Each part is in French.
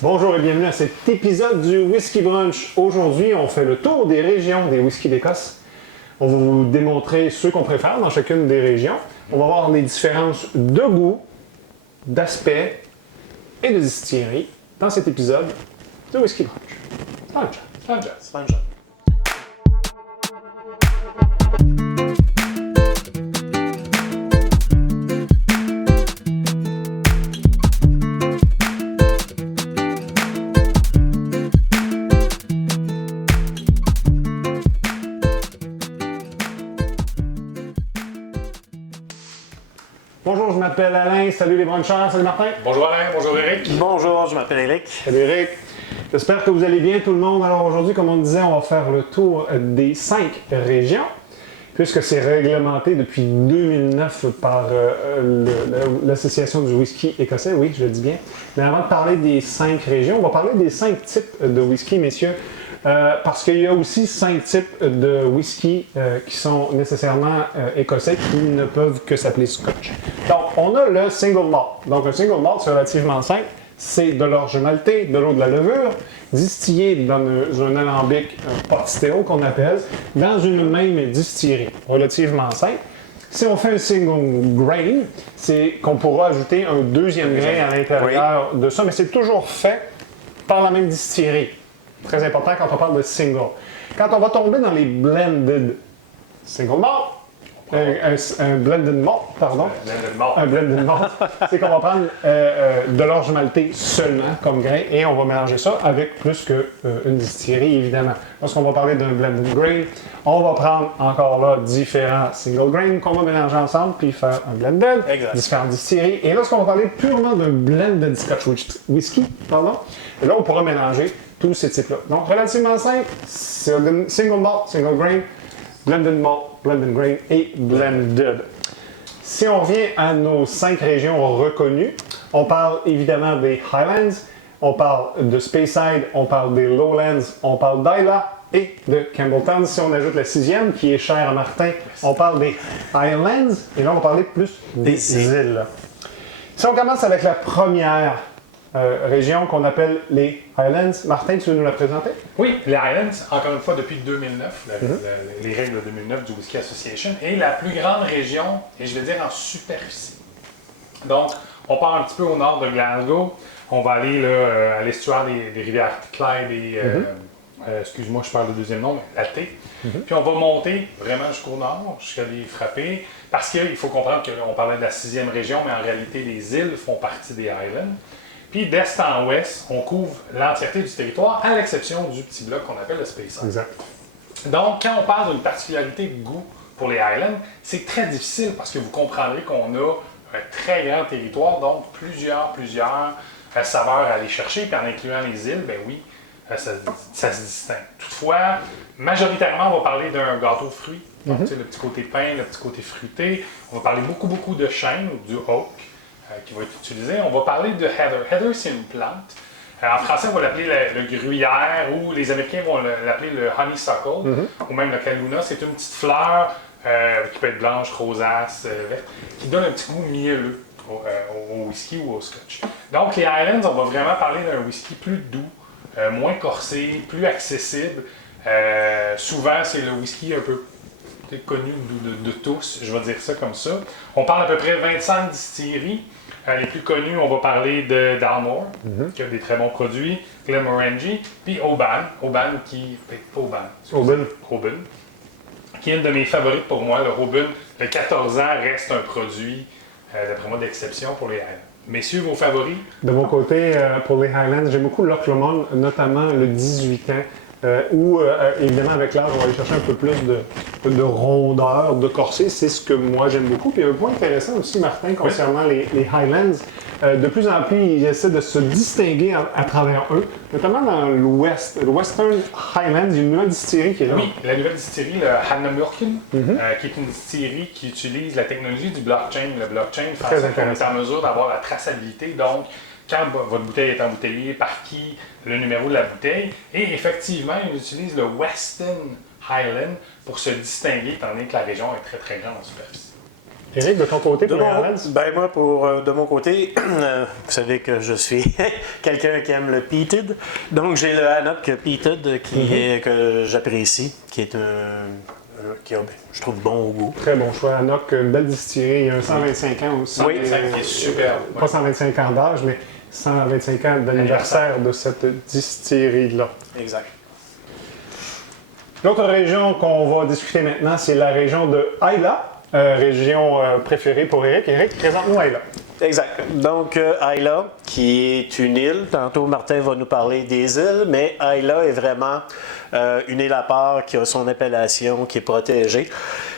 Bonjour et bienvenue à cet épisode du Whisky Brunch. Aujourd'hui, on fait le tour des régions des whiskies d'Écosse. On va vous démontrer ceux qu'on préfère dans chacune des régions. On va voir les différences de goût, d'aspect et de distillerie dans cet épisode de Whisky Brunch. Slancha. Bonjour, je m'appelle Alain. Salut les brunchers. Salut Martin. Bonjour Alain, bonjour Eric. Bonjour, je m'appelle Eric. Salut Eric. J'espère que vous allez bien tout le monde. Alors aujourd'hui, comme on disait, on va faire le tour des 5 régions, puisque c'est réglementé depuis 2009 par l'Association du whisky écossais. Oui, je le dis bien. Mais avant de parler des 5 régions, on va parler des 5 types de whisky, messieurs. Parce qu'il y a aussi 5 types de whisky qui sont nécessairement écossais qui ne peuvent que s'appeler Scotch. Donc, on a le single malt. Donc, un single malt, c'est relativement simple. C'est de l'orge maltée, de l'eau de la levure, distillé dans un alambic, un pot stéo qu'on appelle, dans une même distillerie. Relativement simple. Si on fait un single grain, c'est qu'on pourra ajouter un deuxième grain à l'intérieur de ça, mais c'est toujours fait par la même distillerie. Très important quand on parle de single. Quand on va tomber dans les blended single malt, un blended malt, pardon. Un blended malt, c'est qu'on va prendre de l'orge maltée seulement comme grain et on va mélanger ça avec plus qu'une distillerie, évidemment. Lorsqu'on va parler d'un blended grain, on va prendre encore là différents single grains qu'on va mélanger ensemble puis faire un blended, différentes distilleries. Et lorsqu'on va parler purement d'un blended Scotch whisky, et là on pourra mélanger tous ces types-là. Donc, relativement simple, c'est un single malt, single grain, blended malt, blended grain et blended. Si on revient à nos 5 régions reconnues, on parle évidemment des Highlands, on parle de Speyside, on parle des Lowlands, on parle d'Islay et de Campbelltown. Si on ajoute la 6e, qui est chère à Martin, on parle des Highlands, et là on va parler plus des îles. Si on commence avec la première région qu'on appelle les Highlands. Martin, tu veux nous la présenter? Oui, les Highlands, encore une fois, depuis 2009, les règles de 2009 du Whisky Association, est la plus grande région, et je vais dire en superficie. Donc, on part un petit peu au nord de Glasgow, on va aller là, à l'estuaire des rivières Clyde et, excuse-moi, je parle le deuxième nom, la T. Puis on va monter vraiment jusqu'au nord, jusqu'à les frapper, parce qu'il faut comprendre qu'on parlait de la 6e région, mais en réalité, les îles font partie des Highlands. Puis d'est en ouest, on couvre l'entièreté du territoire, à l'exception du petit bloc qu'on appelle le Speyside. Exact. Donc, quand on parle d'une particularité de goût pour les Highlands, c'est très difficile parce que vous comprendrez qu'on a un très grand territoire, donc plusieurs saveurs à aller chercher. Puis en incluant les îles, ben oui, ça se distingue. Toutefois, majoritairement, on va parler d'un gâteau fruit. Donc, tu sais, le petit côté pain, le petit côté fruité. On va parler beaucoup de chêne ou du oak. Qui va être utilisé. On va parler de heather. Heather, c'est une plante. En français, on va l'appeler le gruyère ou les Américains vont l'appeler le honeysuckle ou même le calluna. C'est une petite fleur qui peut être blanche, rosace, verte, qui donne un petit goût mielleux au whisky ou au scotch. Donc, les Highlands, on va vraiment parler d'un whisky plus doux, moins corsé, plus accessible. Souvent, c'est le whisky un peu connu de tous, je vais dire ça comme ça. On parle à peu près 25 distilleries. Les plus connus, on va parler de Dalmore, qui a des très bons produits, Glenmorangie, puis Oban, qui est une de mes favorites pour moi. Le Oban, le 14 ans, reste un produit, d'après moi, d'exception pour les Highlands. Messieurs, vos favoris? De mon côté, pour les Highlands, j'aime beaucoup Loch Lomond, notamment le 18 ans. Où, évidemment, avec l'âge, on va aller chercher un peu plus de rondeur, de corsé. C'est ce que moi, j'aime beaucoup. Puis, il y a un point intéressant aussi, Martin, concernant les Highlands. De plus en plus, ils essaient de se distinguer à travers eux, notamment dans l'Ouest. Le Western Highlands, il y a une nouvelle distillerie qui est là. Oui, la nouvelle distillerie, le Hannamurchen, qui est une distillerie qui utilise la technologie du blockchain. Le blockchain fait en sorte qu'on est en mesure d'avoir la traçabilité. Donc, quand votre bouteille est embouteillée, par qui, le numéro de la bouteille. Et effectivement, ils utilisent le Western Highland pour se distinguer, étant donné que la région est très grande en superficie. Éric, de ton côté, De pour les mon, Highlands? ben moi, de mon côté, vous savez que je suis quelqu'un qui aime le peated. Donc, j'ai le Hannock peated que j'apprécie, qui est je trouve bon au goût. Très bon choix. Hannock, une belle distillerie. Il y a un 125 ans aussi. Oui, Ça qui est superbe. Pas 125 ans d'âge, mais 125 ans d'anniversaire de cette distillerie-là. Exact. L'autre région qu'on va discuter maintenant, c'est la région de Islay, région préférée pour Éric. Éric, présente-nous Islay. Exact. Donc, Islay, qui est une île. Tantôt, Martin va nous parler des îles, mais Islay est vraiment une île à part qui a son appellation, qui est protégée.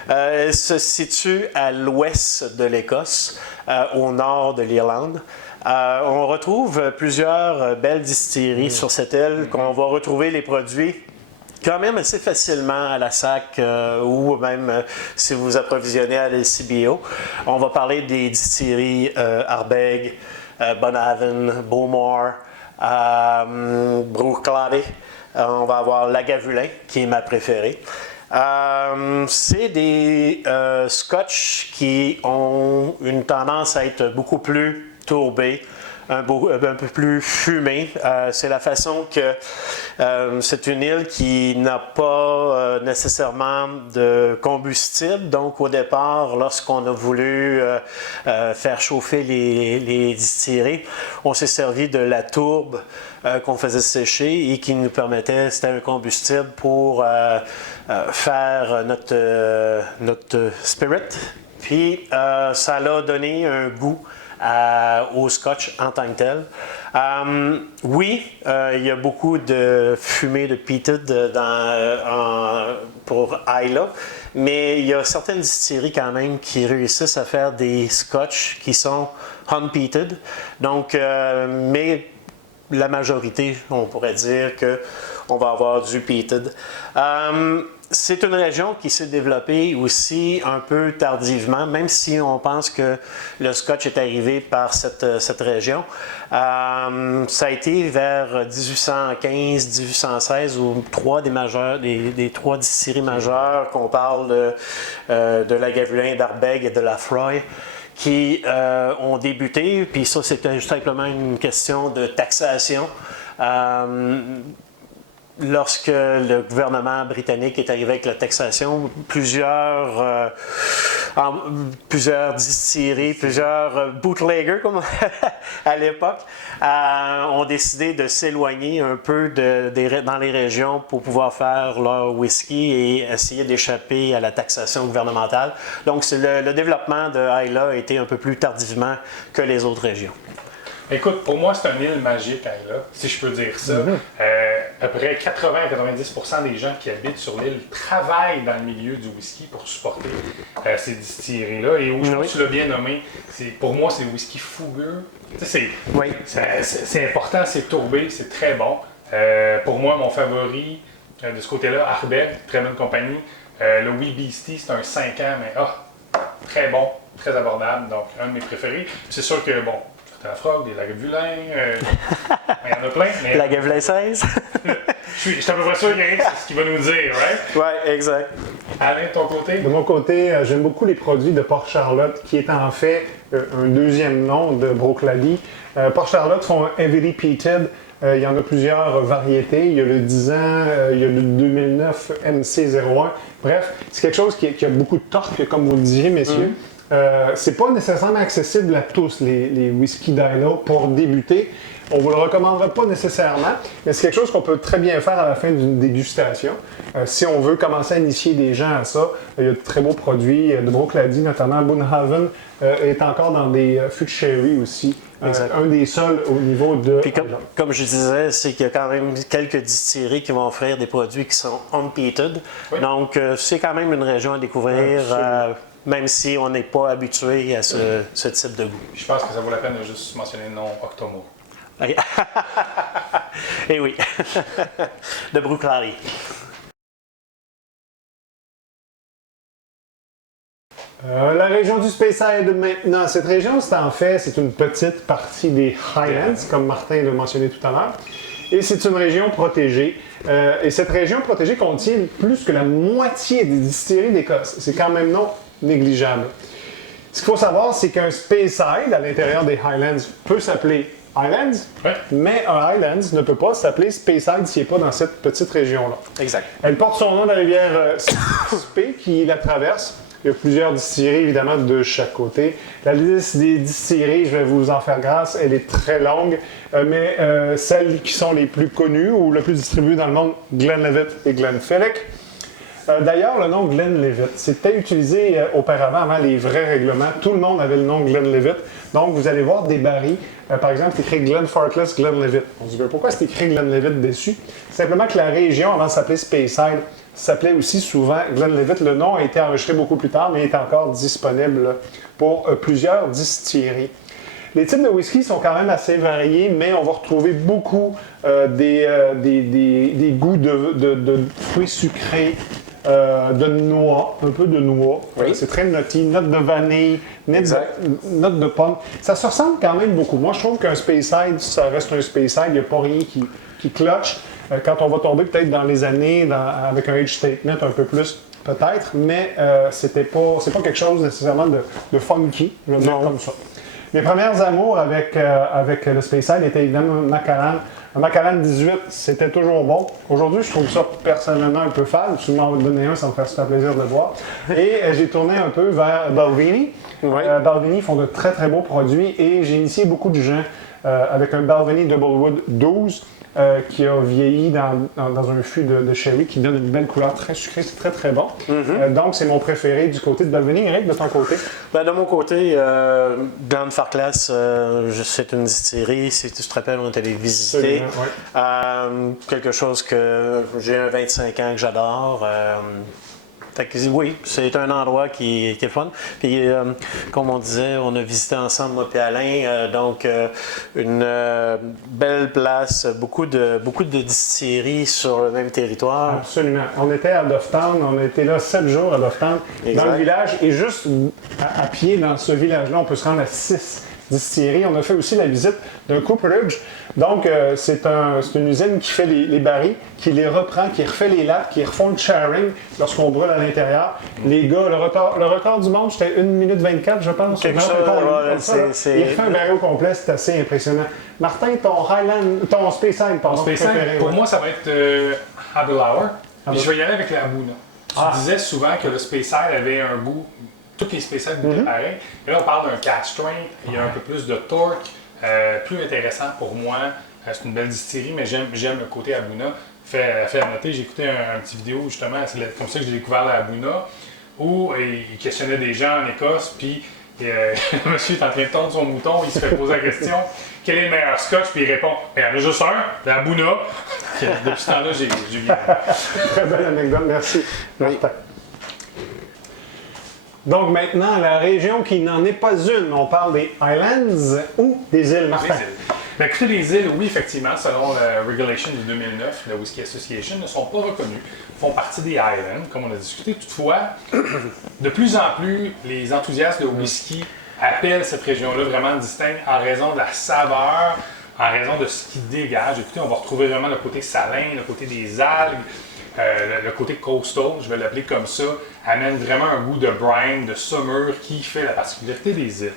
Elle se situe à l'ouest de l'Écosse, au nord de l'Irlande. On retrouve plusieurs belles distilleries sur cette île, qu'on va retrouver les produits quand même assez facilement à la SAC ou même si vous approvisionnez à l'LCBO. On va parler des distilleries Ardbeg, Bunhaven, Bowmore, Bruichladdich. On va avoir Lagavulin, qui est ma préférée. C'est des scotch qui ont une tendance à être beaucoup plus tourbés, un peu plus fumé. C'est la façon que c'est une île qui n'a pas nécessairement de combustible. Donc, au départ, lorsqu'on a voulu faire chauffer les distilleries, on s'est servi de la tourbe qu'on faisait sécher et qui nous permettait, c'était un combustible pour faire notre spirit. Puis, ça l'a donné un goût au scotch en tant que tel. Oui, il y a beaucoup de fumée de peated pour Islay, mais il y a certaines distilleries quand même qui réussissent à faire des scotch qui sont unpeated. Donc, mais la majorité, on pourrait dire qu'on va avoir du peated. C'est une région qui s'est développée aussi un peu tardivement, même si on pense que le scotch est arrivé par cette région. Ça a été vers 1815-1816 où des trois distilleries majeures, qu'on parle de Lagavulin, d'Ardbeg et de Laphroaig, qui ont débuté. Puis ça, c'était simplement une question de taxation. Lorsque le gouvernement britannique est arrivé avec la taxation, plusieurs distilleries, plusieurs bootleggers, comme à l'époque, ont décidé de s'éloigner un peu dans les régions pour pouvoir faire leur whisky et essayer d'échapper à la taxation gouvernementale. Donc, le développement de Islay a été un peu plus tardivement que les autres régions. Écoute, pour moi, c'est une île magique, Islay, si je peux dire ça. À peu près 80-90% des gens qui habitent sur l'île travaillent dans le milieu du whisky pour supporter ces distilleries-là. Et où, je pense que tu l'as bien nommé, pour moi, c'est le whisky fougueux. Tu sais, c'est important, c'est tourbé, c'est très bon. Pour moi, mon favori de ce côté-là, Ardbeg, très bonne compagnie. Le Wee Beastie, c'est un 5 ans, mais très bon, très abordable, donc un de mes préférés. C'est sûr que, bon, la Frog, des Lagavulin, il y en a plein. Mais Lagavulin 16. je suis à peu près sûr qu'Éric, c'est ce qu'il va nous dire, right? Oui, exact. Alain, de ton côté? De mon côté, j'aime beaucoup les produits de Port Charlotte, qui est en fait un deuxième nom de Bruichladdich. Port Charlotte font un Heavily Peated. Il y en a plusieurs variétés. Il y a le 10 ans, il y a le 2009 MC01. Bref, c'est quelque chose qui a beaucoup de torque, comme vous le disiez, messieurs. C'est pas nécessairement accessible à tous, les whisky d'Islay, pour débuter. On ne vous le recommandera pas nécessairement, mais c'est quelque chose qu'on peut très bien faire à la fin d'une dégustation. Si on veut commencer à initier des gens à ça, il y a de très beaux produits. De Bruichladdich, notamment Bunhaven, est encore dans des fûts de sherry aussi. Un des seuls au niveau de... Puis comme je disais, c'est qu'il y a quand même quelques distilleries qui vont offrir des produits qui sont unpeated. Oui. Donc, c'est quand même une région à découvrir, même si on n'est pas habitué à ce type de goût. Je pense que ça vaut la peine de juste mentionner le nom Octomore. Eh oui, de Bruichladdich. La région du Speyside maintenant. Cette région, c'est une petite partie des Highlands, comme Martin l'a mentionné tout à l'heure. Et c'est une région protégée. Et cette région protégée contient plus que la moitié des distilleries d'Écosse. C'est quand même non négligeable. Ce qu'il faut savoir, c'est qu'un Speyside à l'intérieur des Highlands peut s'appeler Highlands, Ouais. mais un Highlands ne peut pas s'appeler Speyside s'il n'est pas dans cette petite région-là. Exact. Elle porte son nom de la rivière Spey qui la traverse. Il y a plusieurs distilleries, évidemment, de chaque côté. La liste des distilleries, je vais vous en faire grâce, elle est très longue, mais celles qui sont les plus connues ou le plus distribuées dans le monde, Glenlivet et Glenfiddich. D'ailleurs, le nom Glenlivet, c'était utilisé auparavant, avant les vrais règlements. Tout le monde avait le nom Glenlivet. Donc, vous allez voir des barils. Par exemple, c'est écrit Glenfarclas Glenlivet. On se dit, pourquoi c'est écrit Glenlivet dessus? Simplement que la région, avant de s'appeler Speyside, s'appelait aussi souvent Glenlivet. Le nom a été enregistré beaucoup plus tard, mais il est encore disponible pour plusieurs distilleries. Les types de whisky sont quand même assez variés, mais on va retrouver beaucoup des goûts de fruits sucrés, de noix, un peu de noix. Oui. C'est très nutty, notes de vanille, notes de pomme. Ça se ressemble quand même beaucoup. Moi, je trouve qu'un Speyside, ça reste un Speyside. Il n'y a pas rien qui cloche. Quand on va tomber peut-être dans les années, avec un age statement un peu plus, peut-être, mais c'est pas quelque chose nécessairement de funky, je vais dire comme ça. Mes premières amours avec le Speyside étaient évidemment Macallan. Un Macallan 18, c'était toujours bon. Aujourd'hui, je trouve ça personnellement un peu fade. Si tu m'en donner un, ça me ferait super plaisir de le voir. Et j'ai tourné un peu vers Balvenie. Oui. Balvenie font de très très beaux produits et j'ai initié beaucoup de gens avec un Balvenie Doublewood 12 qui a vieilli dans un fût de sherry qui donne une belle couleur très sucrée. C'est très très bon. Donc, c'est mon préféré du côté de Balvenie. Eric, de ton côté? Ben, de mon côté, Glenfarclas, c'est une distillerie. Si tu te rappelles, on est allé visiter. Quelque chose que j'ai un 25 ans que j'adore. Fait que, oui, c'est un endroit qui est fun. Puis, comme on disait, on a visité ensemble, moi et Alain, donc une belle place, beaucoup de distilleries sur le même territoire. Absolument. On était à Dufftown, on a été là 7 jours à Dufftown, Exact. dans le village, et juste à pied dans ce village-là, on peut se rendre à 6 distilleries. On a fait aussi la visite d'un cooperage. Donc, c'est une usine qui fait les barils, qui les reprend, qui refait les lattes, qui refont le charring lorsqu'on brûle à l'intérieur. Les gars, le record du monde, c'était 1 minute 24, je pense. Quelque chose, Il refait un baril au complet, c'est assez impressionnant. Martin, ton Speyside, pardon, Mon Speyside, préféré, pour ouais. moi, ça va être Adelauer. Puis je vais y aller avec la Abuna. Tu disais souvent que le Speyside avait un goût, tous les Speysides goûtaient pareil. Et là, on parle d'un cask strength, il y a un peu plus de torque, plus intéressant pour moi. C'est une belle distillerie, mais j'aime le côté Abuna. Fait à noter, j'ai écouté un petit vidéo justement, c'est comme ça que j'ai découvert la Abuna, où il questionnait des gens en Écosse, puis le monsieur est en train de tondre son mouton, il se fait poser la question quel est le meilleur scotch, puis il répond il y en a juste un, la Abuna. Depuis ce temps-là, j'ai bien. Très belle anecdote, merci. Martin. Donc maintenant, la région qui n'en est pas une, on parle des Highlands ou des îles, Martin. Les îles. Bien, écoutez, les îles, oui, effectivement, selon la Regulation de 2009, la Whisky Association, ne sont pas reconnues, font partie des Highlands, comme on a discuté. Toutefois, de plus en plus, les enthousiastes de whisky appellent cette région-là vraiment distincte en raison de la saveur, en raison de ce qui dégage. Écoutez, on va retrouver vraiment le côté salin, le côté des algues, le côté coastal, je vais l'appeler comme ça, amène vraiment un goût de brine, de saumure qui fait la particularité des îles.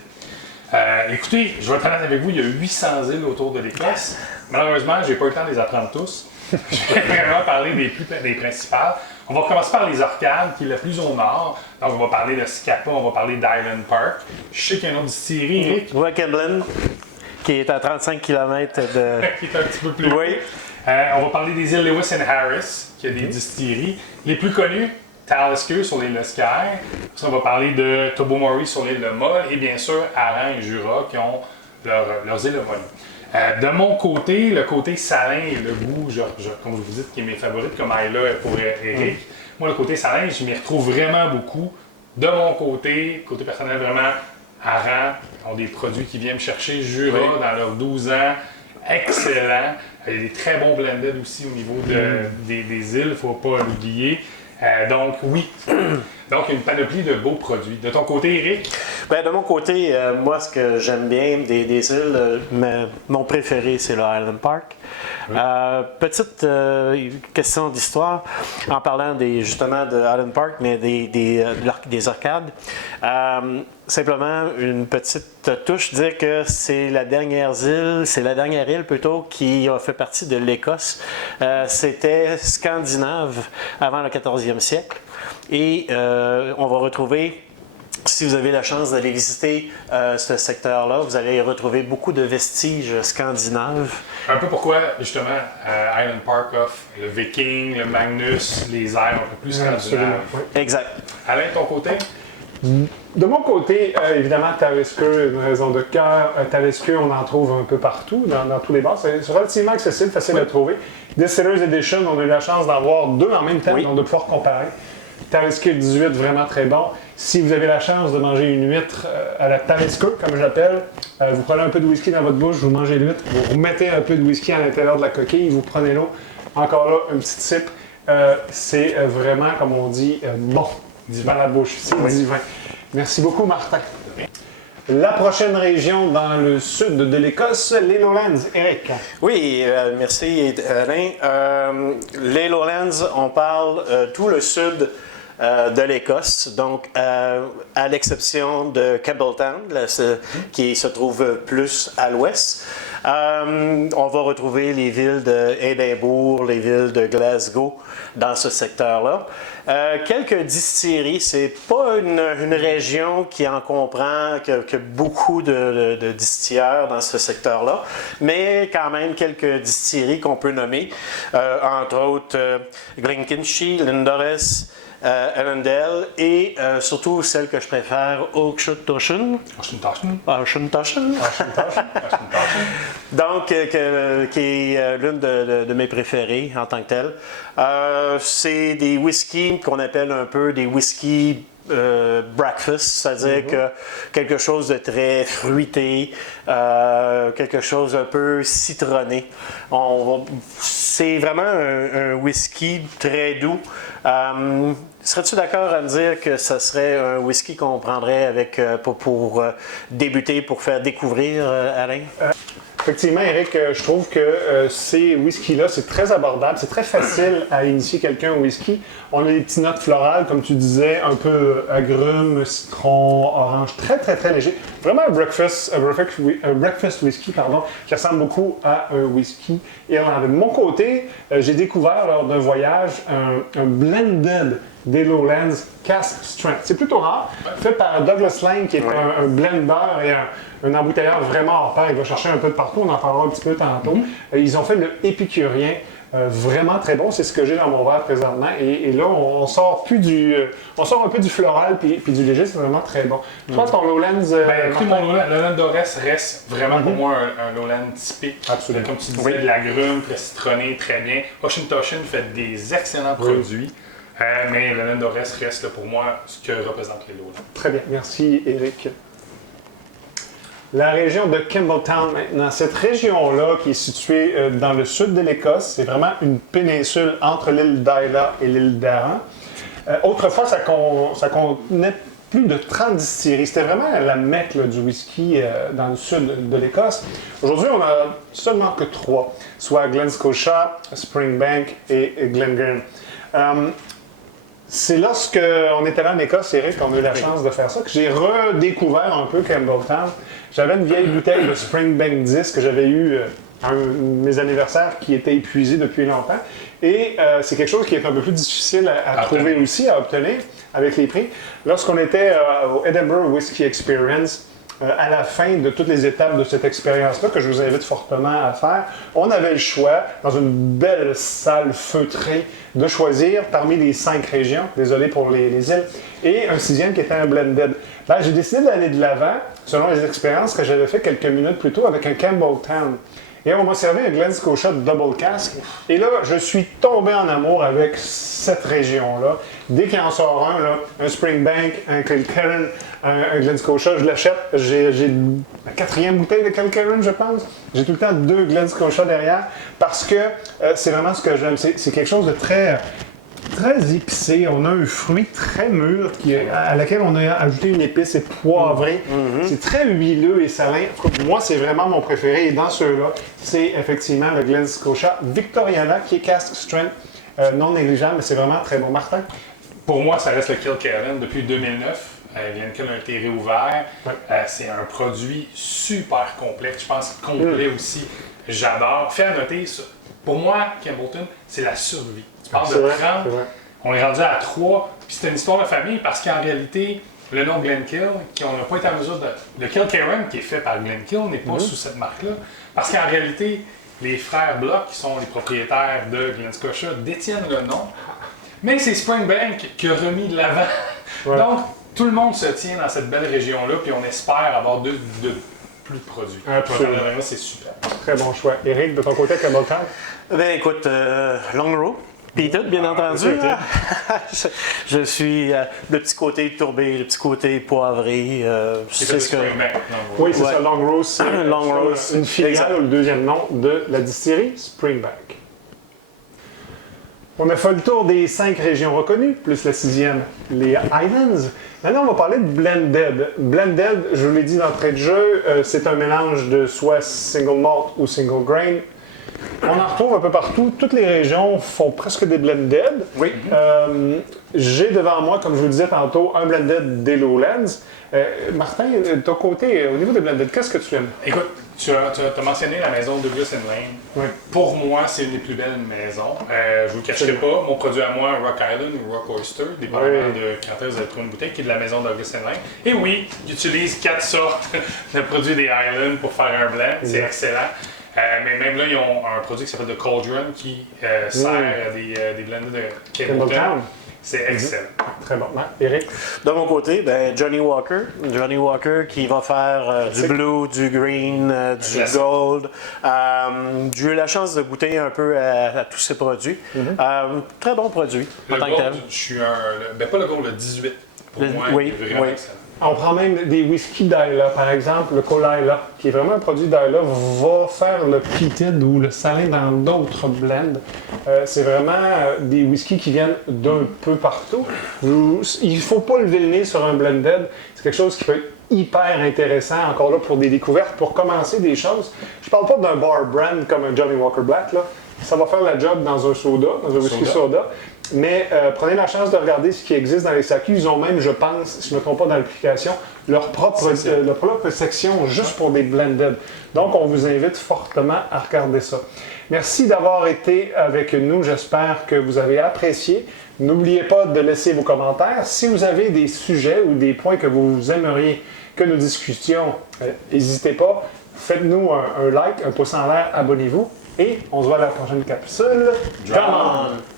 Écoutez, je vais être honnête avec vous, il y a 800 îles autour de l'Écosse. Malheureusement, je n'ai pas eu le temps de les apprendre tous. Je vais vraiment parler des principales. On va commencer par les Orcades, qui est la plus au nord. Donc, on va parler de Scapa, on va parler d'Island Park. Je sais qu'il y a une autre distillerie, Eric, Wakenblin, qui est à 35 km de... qui est un petit peu plus haut. Oui. On va parler des îles Lewis and Harris, qui a des distilleries. Les plus connues, Talisker sur l'île de Skye. On va parler de Tobermory sur l'île de Mull. Et bien sûr, Arran et Jura qui ont leurs îles homonymes. De mon côté, le côté salin et le goût, comme je vous dis, qui est mes favorites, comme Ayla pour Eric. Moi, le côté salin, je m'y retrouve vraiment beaucoup. De mon côté personnel, vraiment, Arran ont des produits qui viennent me chercher. Jura, dans leurs 12 ans, excellent. Il y a des très bons blended aussi au niveau des îles, il ne faut pas l'oublier. Donc, oui. Donc, une panoplie de beaux produits. De ton côté, Eric? Ben, de mon côté, moi, ce que j'aime bien des îles, mon préféré, c'est le Highland Park. Petite question d'histoire, en parlant justement de Highland Park, mais des arcades. Simplement une petite touche, dire que c'est la dernière île plutôt qui a fait partie de l'Écosse. C'était scandinave avant le 14e siècle. Et on va retrouver, si vous avez la chance d'aller visiter ce secteur-là, vous allez retrouver beaucoup de vestiges scandinaves. Un peu pourquoi, justement, Highland Park offre le Viking, le Magnus, les airs un peu plus scandinaves. Oui. Exact. Alain, de ton côté? De mon côté, évidemment, Talisker, une raison de cœur. Talisker, on en trouve un peu partout, dans tous les bars. C'est relativement accessible, facile à trouver. Distillers Edition, on a eu la chance d'en voir deux en même temps, donc de pouvoir comparer. Talisker 18, vraiment très bon. Si vous avez la chance de manger une huître à la Talisker, comme j'appelle, vous prenez un peu de whisky dans votre bouche, vous mangez l'huître, vous remettez un peu de whisky à l'intérieur de la coquille, vous prenez l'eau. Encore là, un petit sip. C'est vraiment, comme on dit, bon. Dans la bouche, c'est divin. Merci beaucoup, Martin. La prochaine région dans le sud de l'Écosse, les Lowlands. Eric. Oui, merci Alain. Les Lowlands, on parle tout le sud de l'Écosse, donc à l'exception de Campbelltown, qui se trouve plus à l'ouest. On va retrouver les villes d'Édimbourg, les villes de Glasgow dans ce secteur-là. Quelques distilleries, c'est pas une région qui en comprend que beaucoup de distilleurs dans ce secteur-là, mais quand même quelques distilleries qu'on peut nommer, entre autres Glenkinchie, Lindores, Arundel et surtout celle que je préfère, Auchentoshan. Donc, qui est l'une de mes préférées en tant que telle. C'est des whiskies qu'on appelle un peu des whiskies breakfast, c'est-à-dire que quelque chose de très fruité, quelque chose un peu citronné. C'est vraiment un whisky très doux. Serais-tu d'accord à me dire que ce serait un whisky qu'on prendrait pour débuter, pour faire découvrir, Alain? Effectivement, Eric, je trouve que ces whisky-là, c'est très abordable, c'est très facile à initier quelqu'un au whisky. On a des petites notes florales, comme tu disais, un peu agrumes, citron, orange, très, très, très léger. Vraiment un breakfast whisky, qui ressemble beaucoup à un whisky irlandais. De mon côté, j'ai découvert lors d'un voyage un blended des Lowlands Cask Strength. C'est plutôt rare, fait par Douglas Lang, qui est un blender et un embouteilleur vraiment hors pair. Il va chercher un peu de partout, on en parlera un petit peu tantôt. Ils ont fait le épicurien, vraiment très bon, c'est ce que j'ai dans mon verre présentement. Et là, on sort un peu du floral puis du léger, c'est vraiment très bon. Toi, ton Lowlands... Écoute, mon Lowland Dorès reste vraiment pour moi un Lowland typique. Absolument. Comme tu disais, de l'agrume, très citronné, très bien. Auchentoshan fait des excellents produits. Mais le Lowland Dorès reste pour moi ce que représentent les Lowlands. Très bien, merci Eric. La région de Campbelltown maintenant. Cette région-là, qui est située dans le sud de l'Écosse, c'est vraiment une péninsule entre l'île d'Ayla et l'île d'Arran. Autrefois, ça contenait plus de 30 distilleries. C'était vraiment la mecque du whisky dans le sud de l'Écosse. Aujourd'hui, on a seulement que 3, soit Glen-Scotia, Springbank et Glencairn. C'est lorsqu'on était là en Écosse, Eric, qu'on a eu la chance de faire ça, que j'ai redécouvert un peu Campbelltown. J'avais une vieille bouteille de Springbank 10 que j'avais eue à un de mes anniversaires qui était épuisée depuis longtemps. Et c'est quelque chose qui est un peu plus difficile à trouver aussi, à obtenir avec les prix. Lorsqu'on était au Edinburgh Whisky Experience, à la fin de toutes les étapes de cette expérience-là, que je vous invite fortement à faire, on avait le choix, dans une belle salle feutrée, de choisir parmi les 5 régions, désolé pour les îles, et un 6e qui était un blended. Ben, j'ai décidé d'aller de l'avant, selon les expériences que j'avais fait quelques minutes plus tôt avec un Campbelltown. Et on m'a servi un Glen-Scotia Double Cask. Et là, je suis tombé en amour avec cette région-là. Dès qu'il en sort un Springbank, un Glencairn, un Glen-Scotia, je l'achète. J'ai la 4e bouteille de Glencairn, je pense. J'ai tout le temps 2 Glen-Scotia derrière parce que c'est vraiment ce que j'aime. C'est quelque chose de très très épicé. On a un fruit très mûr à laquel on a ajouté une épice poivrée. C'est très huileux et salin. En tout cas, moi, c'est vraiment mon préféré. Et dans ceux-là, c'est effectivement le Glen Scotia Victoriana qui est cast strength non négligeable, mais c'est vraiment très bon. Martin? Pour moi, ça reste le Kilkerran depuis 2009. Glenkill a été réouvert. Ouais. C'est un produit super complet. Je pense complet aussi. J'adore. Fait à noter, pour moi, Campbellton, c'est la survie. Tu parles C'est de vrai, 30, c'est vrai. on est rendu à 3, puis c'est une histoire de famille parce qu'en réalité, le nom Glenkill, on n'a pas été en mesure de. Le Kilkerran qui est fait par Glenkill n'est pas sous cette marque-là. Parce qu'en réalité, les frères Bloch, qui sont les propriétaires de Glen Scotia, détiennent le nom. Mais c'est Springbank qui a remis de l'avant. Ouais. Donc, tout le monde se tient dans cette belle région-là, puis on espère avoir de plus de produits. Absolument. C'est super. Très bon choix. Éric, de ton côté, Campbellton? Ben écoute, Long Row, Peated, bien entendu. Peated. Je suis le petit côté tourbé, le petit côté poivré. C'est C'est ce que... Springbank. Oui, c'est Ouais. ça. Long Rose, c'est Long Rose, une filiale exact. ou le deuxième nom de la distillerie Springbank. On a fait le tour des 5 régions reconnues, plus la 6e, les Highlands. Maintenant, on va parler de Blended. Blended, je vous l'ai dit d'entrée de jeu, c'est un mélange de soit single malt ou single grain. On en retrouve un peu partout. Toutes les régions font presque des blended. Oui. J'ai devant moi, comme je vous le disais tantôt, un blended des Lowlands. Martin, de ton côté, au niveau des blended, qu'est-ce que tu aimes? Écoute, tu as mentionné la maison Douglas & Lane. Oui. Pour moi, c'est une des plus belles maisons. Je ne vous le cacherai pas, mon produit à moi, Rock Island ou Rock Oyster, dépendamment Oui. de quand vous avez trouvé une bouteille, qui est de la maison Douglas & Lane. Et oui, j'utilise 4 sortes de produits des Highlands pour faire un blend. C'est Exact. excellent. Mais même là, ils ont un produit qui s'appelle The Cauldron qui sert des blended de Campbelltown. Campbelltown. C'est excellent. Très bon. Éric? De mon côté, ben, Johnny Walker. Johnny Walker qui va faire du blue, du green, du Classique. gold. J'ai eu la chance de goûter un peu à tous ces produits. Très bon produit, en Le tant que tel. gold, je suis pas le gold, le 18. Pour moi, oui, il est vraiment oui. excellent. On prend même des whisky d'Ayla, par exemple, le Cola Ayla, qui est vraiment un produit d'Ayla, va faire le peated ou le salin dans d'autres blends. C'est vraiment des whiskies qui viennent d'un peu partout. Il ne faut pas lever le nez sur un blended. C'est quelque chose qui peut être hyper intéressant, encore là, pour des découvertes, pour commencer des choses. Je parle pas d'un bar brand comme un Johnny Walker Black, là. Ça va faire la job dans un soda, dans un whisky soda. Mais prenez la chance de regarder ce qui existe dans les SAQ. Ils ont même, je pense, si je ne me trompe pas dans l'application, leur propre section juste pour des blended. Donc, on vous invite fortement à regarder ça. Merci d'avoir été avec nous. J'espère que vous avez apprécié. N'oubliez pas de laisser vos commentaires. Si vous avez des sujets ou des points que vous aimeriez que nous discutions, n'hésitez pas. Faites-nous un like, un pouce en l'air, abonnez-vous. Et on se voit à la prochaine capsule. Come on!